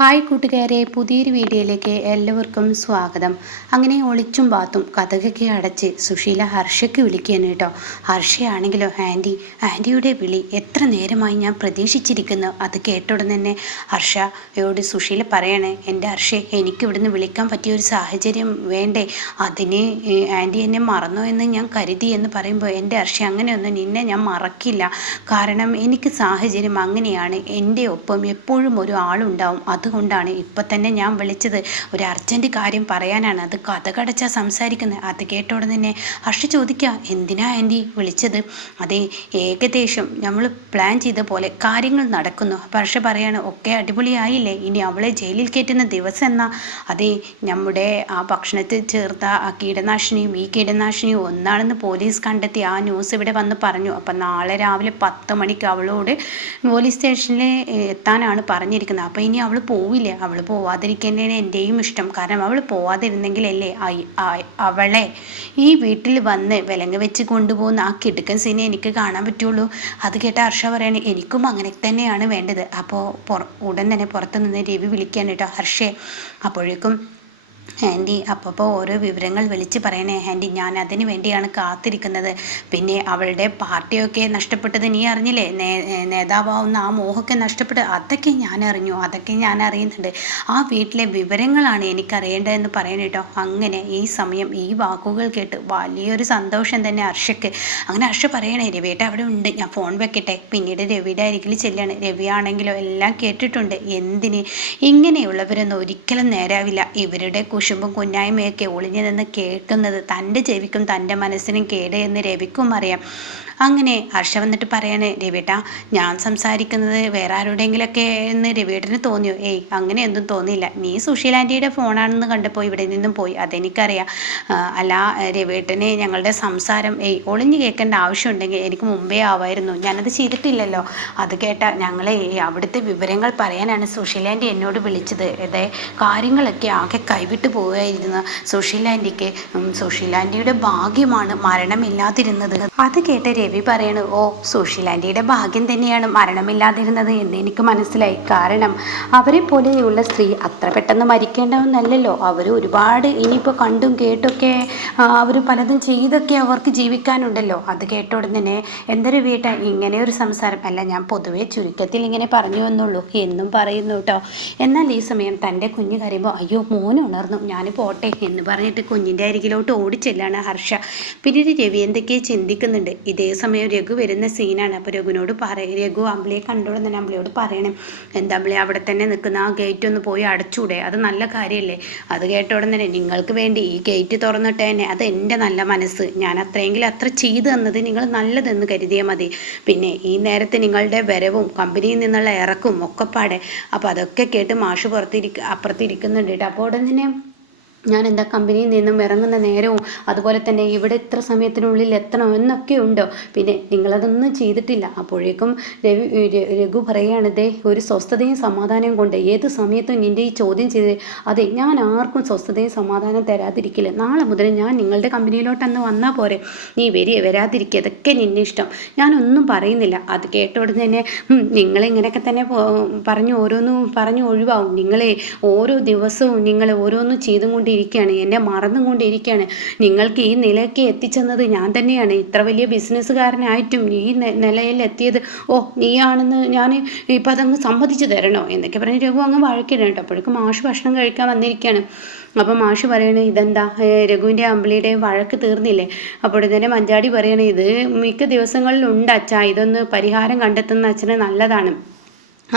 Hi കൂട്ടുകാരെ പുതിയൊരു വീഡിയോയിലേക്ക് എല്ലാവർക്കും സ്വാഗതം. അങ്ങനെ ഒളിച്ചും പാത്തും കഥകൊക്കെ അടച്ച് സുശീല ഹർഷയ്ക്ക് വിളിക്കുകയാണ് കേട്ടോ. ഹർഷയാണെങ്കിലോ ആന്റി ആന്റിയുടെ വിളി എത്ര നേരമായി ഞാൻ പ്രതീക്ഷിച്ചിരിക്കുന്നു. അത് കേട്ട തന്നെ ഹർഷയോട് സുശീല പറയണേ എന്റെ ഹർഷ എനിക്ക് ഇവിടുന്ന് വിളിക്കാൻ പറ്റിയ ഒരു സാഹചര്യം വേണ്ടേ? അതിന് ആന്റി എന്നെ മറന്നോ എന്ന് ഞാൻ കരുതി എന്ന് പറയുമ്പോൾ എന്റെ ഹർഷ അങ്ങനെയൊന്നും നിന്നെ ഞാൻ മറക്കില്ല. കാരണം എനിക്ക് സാഹചര്യം അങ്ങനെയാണ്. എന്റെ ഒപ്പം എപ്പോഴും ഒരു ആളുണ്ടാവും. അതുകൊണ്ടാണ് ഇപ്പം തന്നെ ഞാൻ വിളിച്ചത് ഒരു അർജന്റ് കാര്യം പറയാനാണ്. അത് കഥ കടച്ചാ സംസാരിക്കുന്നത് അത് കേട്ടോടെ തന്നെ ഹർഷ ചോദിക്കുക എന്തിനാ ആന്റി വിളിച്ചത്? അതെ ഏകദേശം നമ്മൾ പ്ലാൻ ചെയ്ത പോലെ കാര്യങ്ങൾ നടക്കുന്നു. അപ്പം ഹർഷ പറയാണ് ഒക്കെ അടിപൊളിയായില്ലേ. ഇനി അവളെ ജയിലിൽ കയറ്റുന്ന ദിവസം എന്നാ? അതെ നമ്മുടെ ആ ഭക്ഷണത്തിൽ ചേർത്ത ആ കീടനാശിനിയും ഈ കീടനാശിനിയും ഒന്നാണെന്ന് പോലീസ് കണ്ടെത്തി ആ ന്യൂസ് ഇവിടെ വന്ന് പറഞ്ഞു. അപ്പം നാളെ രാവിലെ പത്ത് മണിക്ക് അവളോട് പോലീസ് സ്റ്റേഷനിൽ എത്താനാണ് പറഞ്ഞിരിക്കുന്നത്. അപ്പം ഇനി അവൾ പോവില്ല. അവൾ പോവാതിരിക്കുന്നതിന് എന്റെയും ഇഷ്ടം. കാരണം അവൾ പോവാതിരുന്നെങ്കിലല്ലേ അവളെ ഈ വീട്ടിൽ വന്ന് വിലങ്ങ് വെച്ച് കൊണ്ടുപോകുന്ന ആ കിടുക്കൻ സീനെ എനിക്ക് കാണാൻ പറ്റുള്ളൂ. അത് കേട്ട ഹർഷ പറയാണ് എനിക്കും അങ്ങനെ തന്നെയാണ് വേണ്ടത്. അപ്പോൾ ഉടൻ തന്നെ പുറത്ത് നിന്ന് രവി വിളിക്കാൻ കേട്ടോ ഹർഷേ. അപ്പോഴേക്കും ആന്റി അപ്പോൾ ഓരോ വിവരങ്ങൾ വിളിച്ച് പറയണേ. ആന്റി ഞാൻ അതിന് വേണ്ടിയാണ് കാത്തിരിക്കുന്നത്. പിന്നെ അവളുടെ പാർട്ടിയൊക്കെ നഷ്ടപ്പെട്ടത് നീ അറിഞ്ഞില്ലേ? നേ നേതാവാവുന്ന ആ മോഹൊക്കെ നഷ്ടപ്പെട്ട് അതൊക്കെ ഞാൻ അറിഞ്ഞു. അതൊക്കെ ഞാൻ അറിയുന്നുണ്ട്. ആ വീട്ടിലെ വിവരങ്ങളാണ് എനിക്കറിയേണ്ടതെന്ന് പറയണ കേട്ടോ അങ്ങനെ ഈ സമയം ഈ വാക്കുകൾ കേട്ട് വലിയൊരു സന്തോഷം തന്നെ ഹർഷയ്ക്ക്. അങ്ങനെ ഹർഷ പറയണേ രവിയേട്ട അവിടെ ഉണ്ട്. ഞാൻ ഫോൺ വെക്കട്ടെ. പിന്നീട് രവിയുടെ അരികിൽ ചെല്ലാണ്. രവി ആണെങ്കിലോ എല്ലാം കേട്ടിട്ടുണ്ട്. എന്തിന്? ഇങ്ങനെയുള്ളവരൊന്നും ഒരിക്കലും നേരാവില്ല. ഇവരുടെ കുശുമ്പും കുഞ്ഞായ്മയൊക്കെ ഒളിഞ്ഞു നിന്ന് കേൾക്കുന്നത് തന്റെ ചെവിക്കും തന്റെ മനസ്സിനും കേട് എന്ന് രവിക്കും അറിയാം. അങ്ങനെ ഹർഷ വന്നിട്ട് പറയാണ് രവിയേട്ടാ ഞാൻ സംസാരിക്കുന്നത് വേറെ ആരോടെങ്കിലൊക്കെ എന്ന് രവിയേട്ടന് തോന്നിയോ? ഏയ് അങ്ങനെയൊന്നും തോന്നിയില്ല. നീ സുശീൽ ആന്റിയുടെ ഫോണാണെന്ന് കണ്ടപ്പോൾ ഇവിടെ നിന്നും പോയി. അതെനിക്കറിയാം. അല്ല രവിയേട്ടനെ ഞങ്ങളുടെ സംസാരം ഏയ് ഒളിഞ്ഞു കേൾക്കേണ്ട ആവശ്യമുണ്ടെങ്കിൽ എനിക്ക് മുമ്പേ ആവായിരുന്നു. ഞാനത് ചെയ്തിട്ടില്ലല്ലോ. അത് കേട്ട ഞങ്ങളെ അവിടുത്തെ വിവരങ്ങൾ പറയാനാണ് സുശീൽ ആന്റി എന്നോട് വിളിച്ചത്. അതെ കാര്യങ്ങളൊക്കെ ആകെ കൈവിട്ട് പോവുകയായിരുന്നു സുശീൽ ആന്റിയുടെ ഭാഗ്യമാണ് മരണമില്ലാതിരുന്നത്. അത് കേട്ട രവി പറയണു ഓ സുഷീലാന്റിയുടെ ഭാഗ്യം തന്നെയാണ് മരണമില്ലാതിരുന്നത് എന്ന് എനിക്ക് മനസ്സിലായി. കാരണം അവരെ പോലെയുള്ള സ്ത്രീ അത്ര പെട്ടെന്ന് മരിക്കേണ്ടവന്നല്ലല്ലോ അവർ ഒരുപാട് ഇനിയിപ്പോൾ കണ്ടും കേട്ടൊക്കെ അവർ പലതും ചെയ്തൊക്കെ അവർക്ക് ജീവിക്കാനുണ്ടല്ലോ. അത് കേട്ട ഉടൻ തന്നെ എന്തൊരു വീട്ട ഇങ്ങനെ ഒരു സംസാരം? അല്ല ഞാൻ പൊതുവേ ചുരുക്കത്തിൽ ഇങ്ങനെ പറഞ്ഞു എന്നുള്ളൂ എന്നും പറയുന്നു കേട്ടോ. എന്നാൽ ഈ സമയം തന്റെ കുഞ്ഞ് കരയുമ്പോൾ അയ്യോ മോൻ ഞാൻ പോട്ടെ എന്ന് പറഞ്ഞിട്ട് കുഞ്ഞിന്റെ അരികിലോട്ട് ഓടിച്ചെല്ലാണ് ഹർഷ. പിന്നീട് രവി എന്തൊക്കെയോ ചിന്തിക്കുന്നുണ്ട്? ഇതേ സമയം രഘു വരുന്ന സീനാണ് അപ്പോൾ രഘുവിനോട് പറയും രഘു അമ്പിളിയെ കണ്ടോളം തന്നെ അമ്പിളിയോട് പറയണം. എന്താ അമ്പിളി അവിടെ തന്നെ നിൽക്കുന്ന ആ ഗേറ്റ് ഒന്ന് പോയി അടച്ചൂടെ? അത് നല്ല കാര്യമല്ലേ അത് കേട്ട ഉടനെ തന്നെ നിങ്ങൾക്ക് വേണ്ടി ഈ ഗേറ്റ് തുറന്നിട്ട് തന്നെ അത് എന്റെ നല്ല മനസ്സ്. ഞാൻ അത്രയെങ്കിലും അത്ര ചെയ്തു തന്നത് നിങ്ങൾ നല്ലതെന്ന് കരുതിയാൽ മതി. പിന്നെ ഈ നേരത്തെ നിങ്ങളുടെ വരവും കമ്പനിയിൽ നിന്നുള്ള ഇറക്കും ഒക്കെ പാടെ. അപ്പോൾ അതൊക്കെ കേട്ട് മാഷ് പുറത്തിരിക്ക അപ്പുറത്തിരിക്കുന്നുണ്ട് കേട്ടോ. അപ്പോൾ ഉടൻ തന്നെ ഞാൻ എന്താ കമ്പനിയിൽ നിന്നും ഇറങ്ങുന്ന നേരവും അതുപോലെ തന്നെ ഇവിടെ ഇത്ര സമയത്തിനുള്ളിൽ എത്തണം എന്നൊക്കെ ഉണ്ടോ? പിന്നെ നിങ്ങളതൊന്നും ചെയ്തിട്ടില്ല. അപ്പോഴേക്കും രവി രഘു പറയുകയാണ് ദേ ഒരു സ്വസ്ഥതയും സമാധാനവും കൊണ്ട് ഏത് സമയത്തും നിന്റെ ഈ ചോദ്യം ചെയ്ത് അതെ ഞാൻ ആർക്കും സ്വസ്ഥതയും സമാധാനം തരാതിരിക്കില്ല. നാളെ മുതൽ ഞാൻ നിങ്ങളുടെ കമ്പനിയിലോട്ടന്ന് വന്നാൽ പോരെ. നീ വരിക വരാതിരിക്കുക അതൊക്കെ നിന്നെ ഇഷ്ടം. ഞാനൊന്നും പറയുന്നില്ല. അത് കേട്ട ഉടനെ തന്നെ നിങ്ങളിങ്ങനെയൊക്കെ തന്നെ പറഞ്ഞു ഓരോന്നും പറഞ്ഞു ഒഴിവാവും. നിങ്ങളെ ഓരോ ദിവസവും നിങ്ങളെ ഓരോന്നും ചെയ്തും കൊണ്ടിരിക്കുകയാണ് എന്നെ മറന്നും കൊണ്ടിരിക്കുകയാണ് നിങ്ങൾക്ക് ഈ നിലയ്ക്ക് എത്തിച്ചെന്നത് ഞാൻ തന്നെയാണ്. ഇത്ര വലിയ ബിസിനസ്സുകാരനായിട്ടും ഈ നിലയിൽ എത്തിയത് ഓ നീയാണെന്ന് ഞാൻ ഇപ്പം അതങ്ങ് സമ്മതിച്ചു തരണോ? എന്നൊക്കെ പറഞ്ഞ് രഘു അങ്ങ് വഴക്കിടണം കേട്ടോ. അപ്പോഴേക്കും മാഷ് ഭക്ഷണം കഴിക്കാൻ വന്നിരിക്കുകയാണ്. അപ്പം മാഷ് പറയണേ ഇതെന്താ? രഘുവിന്റെ അമ്പിളിയുടെ വഴക്ക് തീർന്നില്ലേ? അപ്പോൾ തന്നെ മഞ്ചാടി പറയണേ ഇത് മിക്ക ദിവസങ്ങളിലുണ്ട് അച്ഛാ. ഇതൊന്ന് പരിഹാരം കണ്ടെത്തുന്ന അച്ഛന് നല്ലതാണ്.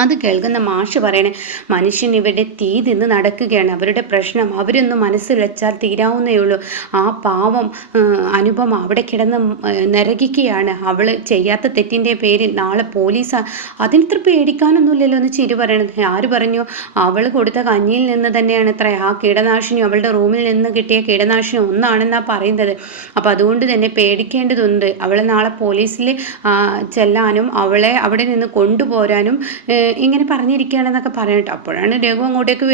അത് കേൾക്കുന്ന മാഷ് പറയണേ മനുഷ്യൻ ഇവിടെ തീ തിന്ന് നടക്കുകയാണ്. അവരുടെ പ്രശ്നം അവരൊന്നും മനസ്സിൽ വെച്ചാൽ തീരാവുന്നേ ഉള്ളൂ. ആ പാവം അനുപം അവിടെ കിടന്ന് നിരകിക്കുകയാണ്. അവൾ ചെയ്യാത്ത തെറ്റിന്റെ പേരിൽ നാളെ പോലീസ്. അതിനിത്ര പേടിക്കാനൊന്നുമില്ലല്ലോ എന്ന് ചിരി പറയണത്. ആര് പറഞ്ഞു? അവൾ കൊടുത്ത കഞ്ഞിയിൽ നിന്ന് തന്നെയാണ് ഇത്ര. ആ കീടനാശിനി അവളുടെ റൂമിൽ നിന്ന് കിട്ടിയ കീടനാശിനി ഒന്നാണെന്നാണ് പറയുന്നത്. അപ്പം അതുകൊണ്ട് തന്നെ പേടിക്കേണ്ടതുണ്ട്. അവളെ നാളെ പോലീസിൽ ചെല്ലാനും അവളെ അവിടെ നിന്ന് കൊണ്ടുപോരാനും ഇങ്ങനെ പറഞ്ഞിരിക്കുകയാണെന്നൊക്കെ കേട്ടോ. അപ്പോഴാണ് രഘു അങ്ങോട്ടേക്ക്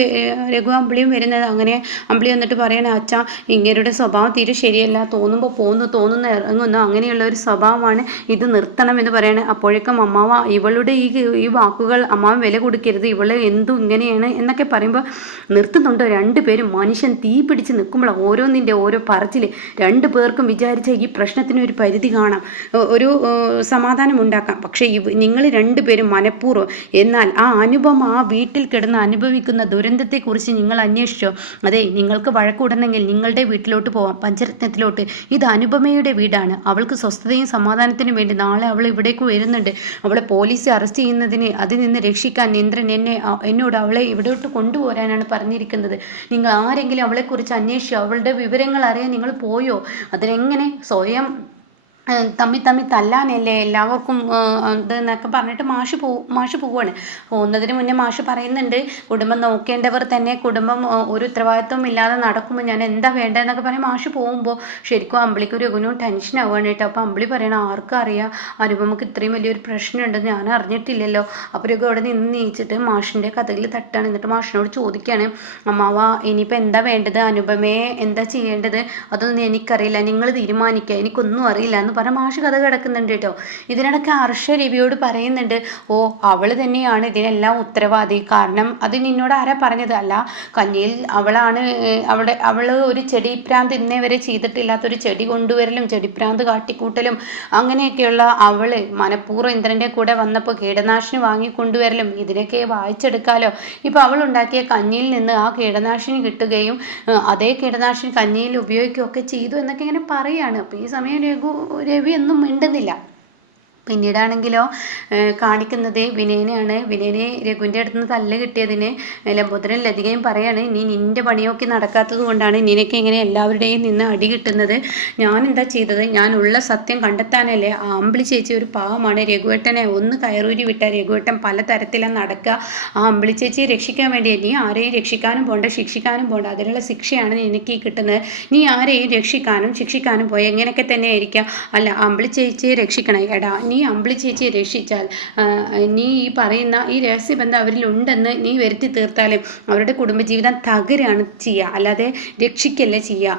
രഘു അമ്പിളിയും വരുന്നത്. അങ്ങനെ അമ്പിളി വന്നിട്ട് പറയണേ അച്ഛ ഇങ്ങനെയുടെ സ്വഭാവം തീരെ ശരിയല്ല. തോന്നുമ്പോൾ പോന്നു തോന്നുന്നു ഇറങ്ങുന്നു. അങ്ങനെയുള്ള ഒരു സ്വഭാവമാണ് ഇത്. നിർത്തണം എന്ന് പറയണേ. അപ്പോഴേക്കും അമ്മാവ ഇവളുടെ ഈ ഈ വാക്കുകൾ അമ്മാവൻ വില കൊടുക്കരുത്. ഇവൾ എന്തും ഇങ്ങനെയാണ്? എന്നൊക്കെ പറയുമ്പോൾ നിർത്തുന്നുണ്ടോ രണ്ടുപേരും മനുഷ്യൻ തീ പിടിച്ച് നിൽക്കുമ്പോൾ ഓരോന്നിന്റെ ഓരോ പറച്ചിൽ രണ്ട് പേർക്കും വിചാരിച്ച ഈ പ്രശ്നത്തിന് ഒരു പരിധി കാണാം. ഒരു സമാധാനം ഉണ്ടാക്കാം. പക്ഷേ നിങ്ങൾ രണ്ടുപേരും മനഃപൂർവം എന്നാൽ ആ അനുഭവം ആ വീട്ടിൽ കിടന്ന് അനുഭവിക്കുന്ന ദുരന്തത്തെക്കുറിച്ച് നിങ്ങൾ അന്വേഷിച്ചോ. അതെ നിങ്ങൾക്ക് വഴക്കൂടണമെങ്കിൽ നിങ്ങളുടെ വീട്ടിലോട്ട് പോവാം. പഞ്ചരത്നത്തിലോട്ട്. ഇത് അനുപമയുടെ വീടാണ്. അവൾക്ക് സ്വസ്ഥതയും സമാധാനത്തിനും വേണ്ടി നാളെ അവൾ ഇവിടേക്ക് വരുന്നുണ്ട്. അവളെ പോലീസ് അറസ്റ്റ് ചെയ്യുന്നതിന് അതിൽ നിന്ന് രക്ഷിക്കാൻ ഇന്ദ്രൻ എന്നെ എന്നോട് അവളെ ഇവിടോട്ട് കൊണ്ടുപോരാനാണ് പറഞ്ഞിരിക്കുന്നത്. നിങ്ങൾ ആരെങ്കിലും അവളെക്കുറിച്ച് അന്വേഷിച്ചോ? അവളുടെ വിവരങ്ങൾ അറിയാൻ നിങ്ങൾ പോയോ? അതിനെങ്ങനെ സ്വയം തമ്മി തമ്മി തല്ലാനല്ലേ എല്ലാവർക്കും ഇത് എന്നൊക്കെ പറഞ്ഞിട്ട് മാഷ് പോ മാഷ് പോവാണ്. പോകുന്നതിന് മുന്നേ മാഷ് പറയുന്നുണ്ട് കുടുംബം നോക്കേണ്ടവർ തന്നെ കുടുംബം ഒരു ഉത്തരവാദിത്വം ഇല്ലാതെ നടക്കുമ്പോൾ ഞാൻ എന്താ വേണ്ടതെന്നൊക്കെ പറഞ്ഞ് മാഷ് പോകുമ്പോൾ ശരിക്കും അമ്പിളിക്ക് ഒരു ഒന്നും ടെൻഷൻ ആവുകയാണ് കേട്ടോ. അപ്പോൾ അമ്പിളി പറയണം ആർക്കും അറിയാം അനുപമക്ക് ഇത്രയും വലിയൊരു പ്രശ്നമുണ്ടെന്ന് ഞാൻ അറിഞ്ഞിട്ടില്ലല്ലോ. അപ്പോൾ രഘു അവിടെ നിന്ന് നീച്ചിട്ട് മാഷിന്റെ കഥകളിൽ തട്ടാണ്. എന്നിട്ട് മാഷിനോട് ചോദിക്കുകയാണ് അമ്മാവ ഇനിയിപ്പോൾ എന്താ വേണ്ടത്? അനുപമയെ എന്താ ചെയ്യേണ്ടത്? അതൊന്നും എനിക്കറിയില്ല. നിങ്ങൾ തീരുമാനിക്കുക. എനിക്കൊന്നും അറിയില്ല എന്ന് മാഷ് കഥ കിടക്കുന്നുണ്ട് കേട്ടോ. ഇതിനിടയ്ക്ക് ഹർഷ രവിയോട് പറയുന്നുണ്ട് ഓ അവൾ തന്നെയാണ് ഇതിനെല്ലാം ഉത്തരവാദി. കാരണം അത് നിന്നോട് ആരാ പറഞ്ഞത്? അല്ല കഞ്ഞിയിൽ അവളാണ് അവിടെ അവൾ ഒരു ചെടി പ്രാന്ത് ഇന്നേ വരെ ചെയ്തിട്ടില്ലാത്തൊരു ചെടി കൊണ്ടുവരലും ചെടിപ്രാന്ത് കാട്ടിക്കൂട്ടലും അങ്ങനെയൊക്കെയുള്ള അവൾ മനഃപൂർവം ഇന്ദ്രന്റെ കൂടെ വന്നപ്പോൾ കീടനാശിനി വാങ്ങിക്കൊണ്ടുവരലും ഇതിനൊക്കെ വായിച്ചെടുക്കാലോ. ഇപ്പോൾ അവൾ ഉണ്ടാക്കിയ കഞ്ഞിയിൽ നിന്ന് ആ കീടനാശിനി കിട്ടുകയും അതേ കീടനാശിനി കഞ്ഞിയിൽ ഉപയോഗിക്കുകയൊക്കെ ചെയ്തു എന്നൊക്കെ ഇങ്ങനെ പറയാണ്. അപ്പോൾ ഈ സമയം രഘു രവി ഒന്നും മിണ്ടുന്നില്ല. പിന്നീടാണെങ്കിലോ കാണിക്കുന്നത് വിനയനെയാണ്. വിനയനെ രഘുവിന്റെ അടുത്ത് നിന്ന് തല്ല് കിട്ടിയതിന് ലംബോദരൻ ലതികയും പറയാണ് നീ നിന്റെ പണിയൊക്കെ നടക്കാത്തത് കൊണ്ടാണ് നിനക്ക് ഇങ്ങനെ എല്ലാവരുടെയും നിന്ന് അടി കിട്ടുന്നത്. ഞാൻ എന്താ ചെയ്തത്? ഞാൻ ഉള്ള സത്യം കണ്ടെത്താനല്ലേ? ആ അമ്പിളി ചേച്ചി ഒരു പാവമാണ്. രഘുവേട്ടനെ ഒന്ന് കയറൂരി വിട്ട രഘുവേട്ടൻ പല തരത്തിലാണ് നടക്കുക ആ അമ്പിളി ചേച്ചിയെ രക്ഷിക്കാൻ വേണ്ടി നീ ആരെയും രക്ഷിക്കാനും പോണ്ട ശിക്ഷിക്കാനും പോണ്ട. അതിനുള്ള ശിക്ഷയാണ് നിനക്ക് കിട്ടുന്നത്. നീ ആരെയും രക്ഷിക്കാനും ശിക്ഷിക്കാനും പോയ. എങ്ങനെയൊക്കെ തന്നെ ആയിരിക്കാം അല്ല അമ്പിളി ചേച്ചിയെ രക്ഷിക്കണം. എടാ നീ അമ്പിളി ചേച്ചിയെ രക്ഷിച്ചാൽ നീ ഈ പറയുന്ന ഈ രഹസ്യബന്ധം അവരിലുണ്ടെന്ന് നീ വരുത്തി തീർത്താലും അവരുടെ കുടുംബജീവിതം തകരാണ് ചെയ്യുക അല്ലാതെ രക്ഷിക്കല്ല ചെയ്യുക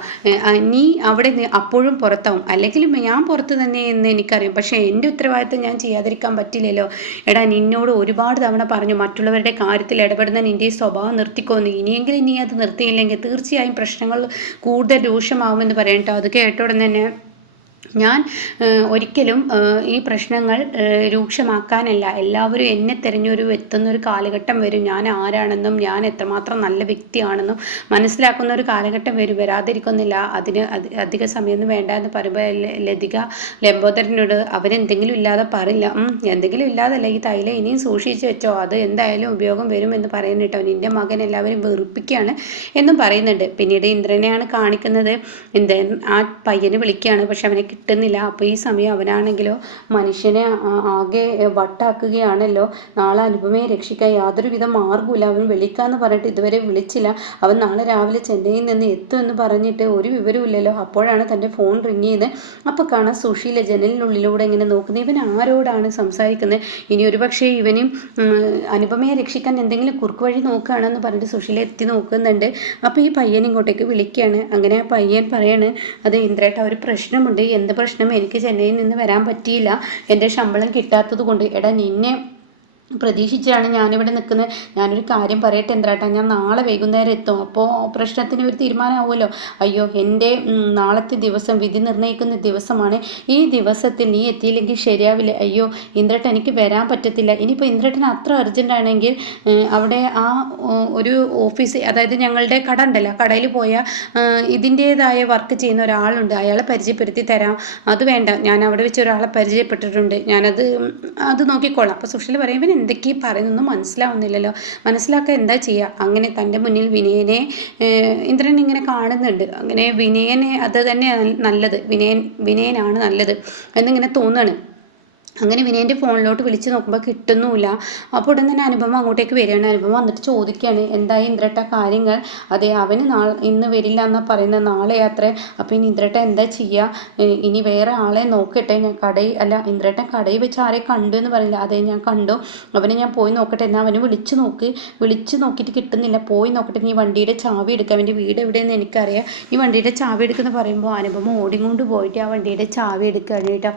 നീ അവിടെ അപ്പോഴും പുറത്താവും. അല്ലെങ്കിൽ ഞാൻ പുറത്ത് തന്നെ എന്ന് എനിക്കറിയാം. പക്ഷേ എന്റെ ഉത്തരവാദിത്തം ഞാൻ ചെയ്യാതിരിക്കാൻ പറ്റില്ലല്ലോ. എടാ നിന്നോട് ഒരുപാട് തവണ പറഞ്ഞു മറ്റുള്ളവരുടെ കാര്യത്തിൽ ഇടപെടുന്ന നിന്റെ സ്വഭാവം നിർത്തിക്കോന്ന്. ഇനിയെങ്കിലും നീ അത് നിർത്തിയില്ലെങ്കിൽ തീർച്ചയായും പ്രശ്നങ്ങൾ കൂടുതൽ രൂക്ഷമാവുമെന്ന് പറയട്ടോ അത് കേട്ടോടെ തന്നെ ഞാൻ ഒരിക്കലും ഈ പ്രശ്നങ്ങൾ രൂക്ഷമാക്കാനല്ല. എല്ലാവരും എന്നെ തിരഞ്ഞൊരു എത്തുന്ന ഒരു കാലഘട്ടം വരും. ഞാൻ ആരാണെന്നും ഞാൻ എത്രമാത്രം നല്ല വ്യക്തിയാണെന്നും മനസ്സിലാക്കുന്ന ഒരു കാലഘട്ടം വരും. വരാതിരിക്കുന്നില്ല. അതിന് അധിക സമയമൊന്നും വേണ്ട എന്ന് പറയുമ്പോൾ ലതിക ലംബോദരനോട് അവരെന്തെങ്കിലും ഇല്ലാതെ പറയില്ല. "ഉം, എന്തെങ്കിലും ഇല്ലാതല്ല. ഈ തൈല ഇനിയും സൂക്ഷിച്ച് വെച്ചോ. അത് എന്തായാലും ഉപയോഗം വരും എന്ന് പറയുന്നു കേട്ടോ. നിന്റെ മകൻ എല്ലാവരും വെറുപ്പിക്കുകയാണ് എന്നും പറയുന്നുണ്ട്. പിന്നീട് ഇന്ദ്രനെയാണ് കാണിക്കുന്നത്. ഇന്ദ്രൻ ആ പയ്യനെ വിളിക്കുകയാണ്. പക്ഷെ അവനെ കിട്ടുന്നില്ല. അപ്പോൾ ഈ സമയം അവനാണെങ്കിലോ മനുഷ്യനെ ആകെ വട്ടാക്കുകയാണല്ലോ. നാളെ അനുപമയെ രക്ഷിക്കാൻ യാതൊരുവിധ മാർഗമില്ല അവൻ വിളിക്കാന്ന് പറഞ്ഞിട്ട് ഇതുവരെ വിളിച്ചില്ല. അവൻ നാളെ രാവിലെ ചെന്നൈയിൽ നിന്ന് എത്തുമെന്ന് പറഞ്ഞിട്ട് ഒരു വിവരവും ഇല്ലല്ലോ. അപ്പോഴാണ് തന്റെ ഫോൺ റിങ് ചെയ്ത് അപ്പോൾ കാണാം സുശീല ജനലിനുള്ളിലൂടെ ഇങ്ങനെ നോക്കുന്നത്. ഇവൻ ആരോടാണ് സംസാരിക്കുന്നത്? ഇനി ഒരു പക്ഷേ ഇവനും അനുപമയെ രക്ഷിക്കാൻ എന്തെങ്കിലും കുറുക്ക് വഴി നോക്കുകയാണെന്ന് പറഞ്ഞിട്ട് സുശീല എത്തി നോക്കുന്നുണ്ട്. അപ്പോൾ ഈ പയ്യൻ ഇങ്ങോട്ടേക്ക് വിളിക്കുകയാണ്. അങ്ങനെ ആ പയ്യൻ പറയാണ് അത് ഇന്ദ്രേട്ട ഒരു പ്രശ്നമുണ്ട്. എന്ത് പ്രശ്നം? എനിക്ക് ചെന്നൈയിൽ നിന്ന് വരാൻ പറ്റിയില്ല. എന്റെ ശമ്പളം കിട്ടാത്തത് കൊണ്ട് എടാ നിന്നെ പ്രതീക്ഷിച്ചാണ് ഞാനിവിടെ നിൽക്കുന്നത്. ഞാനൊരു കാര്യം പറയട്ടെ എന്താട്ടാ ഞാൻ നാളെ വൈകുന്നേരം എത്തും. അപ്പോൾ പ്രശ്നത്തിന് ഒരു തീരുമാനമാവുമല്ലോ? അയ്യോ എന്റെ നാളത്തെ ദിവസം വിധി നിർണയിക്കുന്ന ദിവസമാണ്. ഈ ദിവസത്തിൽ നീ എത്തിയില്ലെങ്കിൽ ശരിയാവില്ല. അയ്യോ ഇന്ദ്രട്ടൻ എനിക്ക് വരാൻ പറ്റത്തില്ല. ഇനിയിപ്പോൾ ഇന്ദ്രട്ടൻ അത്ര അർജന്റ് ആണെങ്കിൽ അവിടെ ആ ഒരു ഓഫീസ് അതായത് ഞങ്ങളുടെ കട ഉണ്ടല്ലോ കടയിൽ പോയാൽ ഇതിന്റേതായ വർക്ക് ചെയ്യുന്ന ഒരാളുണ്ട്. അയാളെ പരിചയപ്പെടുത്തി തരാം. അത് വേണ്ട. ഞാൻ അവിടെ വെച്ച് ഒരാളെ പരിചയപ്പെട്ടിട്ടുണ്ട്. ഞാനത് അത് നോക്കിക്കോളാം. അപ്പോൾ സുഷിൽ പറയും ഇവൻ എന്തൊക്കെയും പറയുന്നൊന്നും മനസ്സിലാവുന്നില്ലല്ലോ. മനസ്സിലാക്കാൻ എന്താ ചെയ്യുക അങ്ങനെ തന്റെ മുന്നിൽ വിനയനെ ഇന്ദ്രൻ ഇങ്ങനെ കാണുന്നുണ്ട്. അങ്ങനെ വിനയനെ അത് തന്നെ നല്ലത്. വിനയൻ വിനയനാണ് നല്ലത്. എന്നിങ്ങനെ തോന്നുകയാണ് അങ്ങനെ വിനയന്റെ ഫോണിലോട്ട് വിളിച്ച് നോക്കുമ്പോൾ കിട്ടുന്നുമില്ല. അപ്പോൾ ഉടൻ തന്നെ അനുപമ അങ്ങോട്ടേക്ക് വരികയാണ്. അനുപമ വന്നിട്ട് ചോദിക്കുകയാണ് എന്തായി ഇന്ദ്രട്ട കാര്യങ്ങൾ? അതെ അവന് നാളെ ഇന്ന് വരില്ല എന്നാണ് പറയുന്നത് നാളെ യാത്ര അപ്പോൾ ഇനി ഇന്ദ്രട്ട എന്താ ചെയ്യുക ഇനി വേറെ ആളെ നോക്കട്ടെ. ഞാൻ കടയിൽ അല്ല ഇന്ദ്രട്ടൻ കടയിൽ വെച്ച് ആരെ കണ്ടു എന്ന് പറയില്ല. അതെ ഞാൻ കണ്ടു. അവനെ ഞാൻ പോയി നോക്കട്ടെ. എന്നാൽ അവനെ വിളിച്ച് നോക്ക്. വിളിച്ച് നോക്കിയിട്ട് കിട്ടുന്നില്ല. പോയി നോക്കട്ടെ. നീ വണ്ടിയുടെ ചാവി എടുക്കുക അവന്റെ വീട് എവിടെയെന്ന് എനിക്കറിയാം. ഈ വണ്ടിയുടെ ചാവി എടുക്കുന്ന പറയുമ്പോൾ അനുപമ ഓടിക്കൊണ്ട് പോയിട്ട് ആ വണ്ടിയുടെ ചാവി എടുക്കുകയാണ് കേട്ടോ.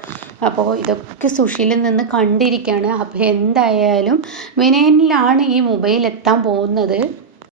അപ്പോൾ ഇതൊക്കെ സുശീലിൽ നിന്ന് കണ്ടിരിക്കുകയാണ് അപ്പോൾ എന്തായാലും വിനയനിലാണ് ഈ മൊബൈൽ എത്താൻ പോകുന്നത്.